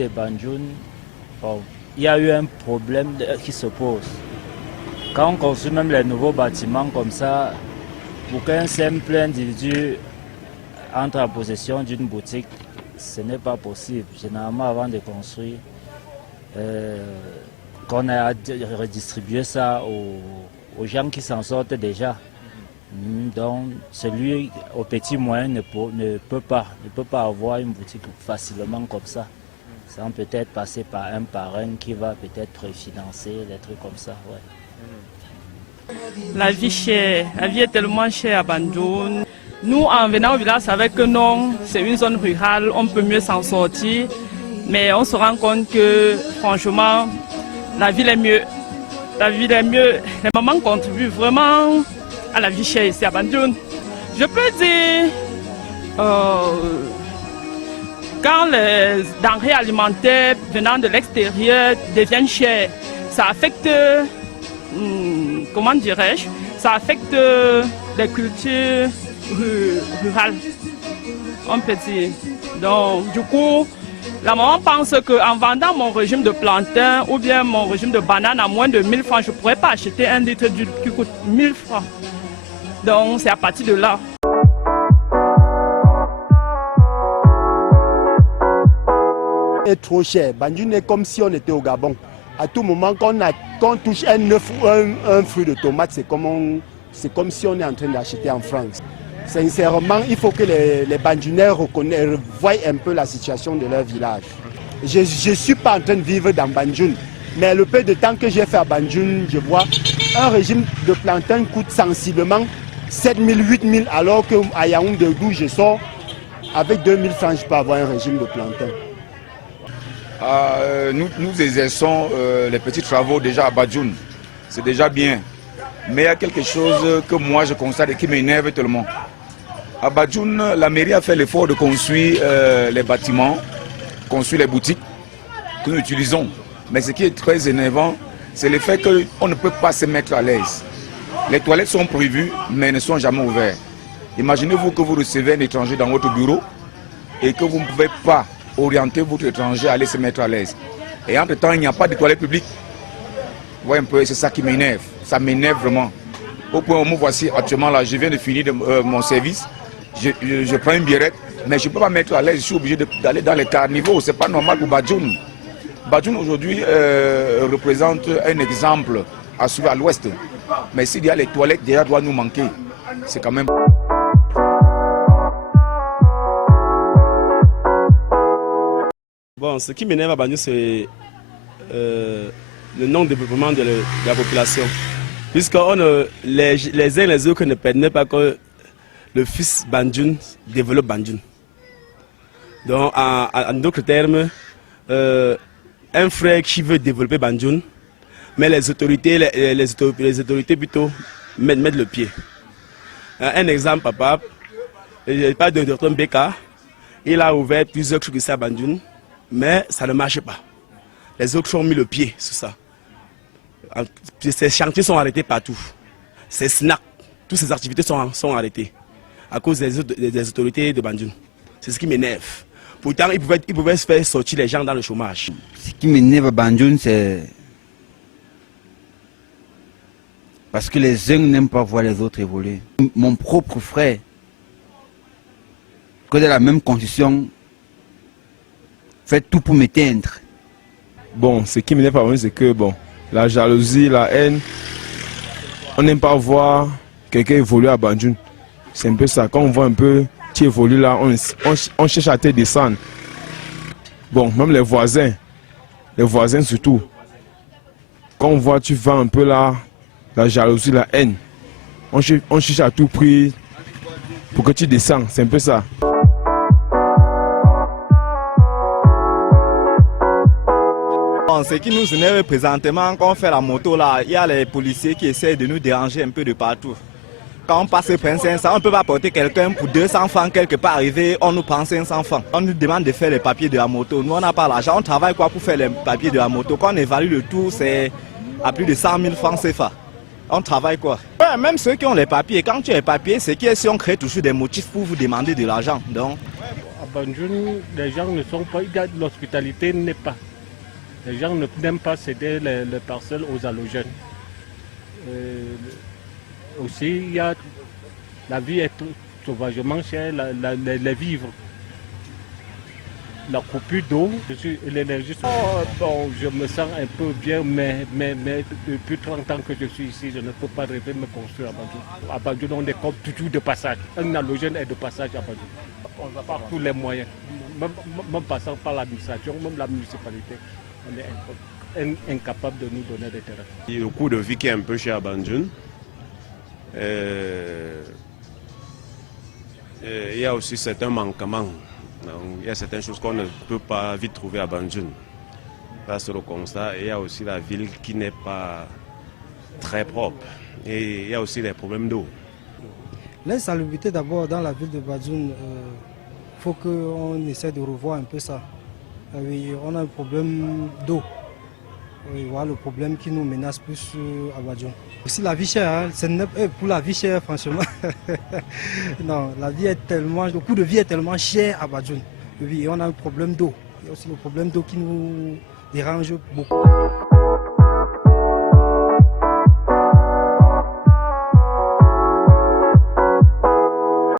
de Banjoun, bon, il y a eu un problème qui se pose. Quand on construit même les nouveaux bâtiments comme ça, pour qu'un simple individu entre en possession d'une boutique, ce n'est pas possible. Généralement, avant de construire, qu'on a redistribué ça aux gens qui s'en sortent déjà. Donc, celui au petit moyen ne peut pas avoir une boutique facilement comme ça. Sans peut-être passer par un parrain qui va peut-être préfinancer, des trucs comme ça. Ouais. La vie chère, la vie est tellement chère à Banjoun. Nous, en venant au village, c'est avec que non, c'est une zone rurale, on peut mieux s'en sortir. Mais on se rend compte que, franchement, la ville est mieux. La ville est mieux. Les mamans contribuent vraiment à la vie chère ici à Banjoun. Je peux dire, quand les denrées alimentaires venant de l'extérieur deviennent chères, ça affecte, comment dirais-je, ça affecte les cultures rurales, on peut dire. Donc, du coup, la maman pense qu'en vendant mon régime de plantain ou bien mon régime de banane à moins de 1000 francs, je ne pourrais pas acheter un litre d'huile qui coûte 1000 francs. Donc, c'est à partir de là. Est trop cher. Banjoun est comme si on était au Gabon. À tout moment qu'on touche un œuf ou un fruit de tomate, c'est comme si on est en train d'acheter en France. Sincèrement, il faut que les Banjounais voient un peu la situation de leur village. Je ne suis pas en train de vivre dans Banjoun, mais le peu de temps que j'ai fait à Banjoun, je vois un régime de plantain coûte sensiblement 7 000, 8 000, alors qu'à Yaoundé, d'où je sors, avec 2 000 francs, je peux avoir un régime de plantain. Nous exerçons les petits travaux déjà à Banjoun. C'est déjà bien. Mais il y a quelque chose que moi je constate et qui m'énerve tellement. À Banjoun, la mairie a fait l'effort de construire les bâtiments, construire les boutiques que nous utilisons. Mais ce qui est très énervant, c'est le fait qu'on ne peut pas se mettre à l'aise. Les toilettes sont prévues, mais ne sont jamais ouvertes. Imaginez-vous que vous recevez un étranger dans votre bureau et que vous ne pouvez pas orienter votre étranger à aller se mettre à l'aise. Et entre-temps, il n'y a pas de toilettes publiques. Vous voyez un peu, c'est ça qui m'énerve. Ça m'énerve vraiment. Au point où me voici actuellement là, je viens de finir mon service. Je prends une biérette, mais je ne peux pas mettre à l'aise. Je suis obligé d'aller dans les carnivaux. Ce n'est pas normal pour Banjoun. Banjoun aujourd'hui représente un exemple à suivre à l'ouest. Mais s'il y a les toilettes, déjà doit nous manquer. C'est quand même... Bon, ce qui m'énerve à Banjoun, c'est le non-développement de la population. Puisque les uns et les autres ne permettent pas que le fils Banjoun développe Banjoun. Donc, en d'autres termes, un frère qui veut développer Banjoun, mais les autorités plutôt mettent le pied. Un exemple, papa, je parle d'un docteur Beka, il a ouvert plusieurs trucs ici à Banjoun, mais ça ne marche pas. Les autres ont mis le pied sur ça. Ces chantiers sont arrêtés partout. Ces snacks, toutes ces activités sont arrêtées à cause des autorités de Banjoun. C'est ce qui m'énerve. Pourtant, ils pouvaient se faire sortir les gens dans le chômage. Ce qui m'énerve à Banjoun, c'est parce que les uns n'aiment pas voir les autres évoluer. Mon propre frère, que de la même constitution, fait tout pour m'éteindre. Bon, ce qui m'énerve à Banjoun, c'est que bon, la jalousie, la haine, on n'aime pas voir quelqu'un évoluer à Banjoun. C'est un peu ça. Quand on voit un peu qui évolue là, on cherche à te descendre. Bon, même les voisins surtout. Quand on voit tu vas un peu là, la jalousie, la haine, on cherche à tout prix pour que tu descends. C'est un peu ça. Ce qui nous énerve présentement, quand on fait la moto là, il y a les policiers qui essaient de nous déranger un peu de partout. Quand on passe le 500, on ne peut pas porter quelqu'un pour 200 francs quelque part arriver, on nous prend 500 francs. On nous demande de faire les papiers de la moto. Nous on n'a pas l'argent, on travaille quoi pour faire les papiers de la moto. Quand on évalue le tout, c'est à plus de 100 000 francs CFA. On travaille quoi? Ouais, même ceux qui ont les papiers, quand tu as les papiers, c'est que si on crée toujours des motifs pour vous demander de l'argent. Donc... Banjul, les gens ne sont pas, l'hospitalité n'est pas. Les gens n'aiment pas céder les parcelles aux allogènes. Aussi, il y a, la vie est sauvagement chère, les vivres. La coupure d'eau, l'énergie. Bon, je me sens un peu bien, mais depuis 30 ans que je suis ici, je ne peux pas rêver de me construire à Banjul. À Banjul, on est comme toujours de passage. Un halogène est de passage à Banjul. On va par tous les moyens, même passant par l'administration, même la municipalité, on est incapable de nous donner des terrains. Le coût de vie qui est un peu cher à Banjul. Il y a aussi certains manquements. Donc, il y a certaines choses qu'on ne peut pas vite trouver à Banjul. Ça, c'est le constat. Et il y a aussi la ville qui n'est pas très propre. Et il y a aussi des problèmes d'eau. L'insalubrité d'abord dans la ville de Banjul, il faut qu'on essaie de revoir un peu ça. Oui, on a un problème d'eau. Oui, voilà le problème qui nous menace plus à Banjul. Aussi la vie chère, hein, pour la vie chère franchement, non, la vie est tellement, le coût de vie est tellement cher à Banjul. Oui, on a un problème d'eau. Il y a aussi le problème d'eau qui nous dérange beaucoup.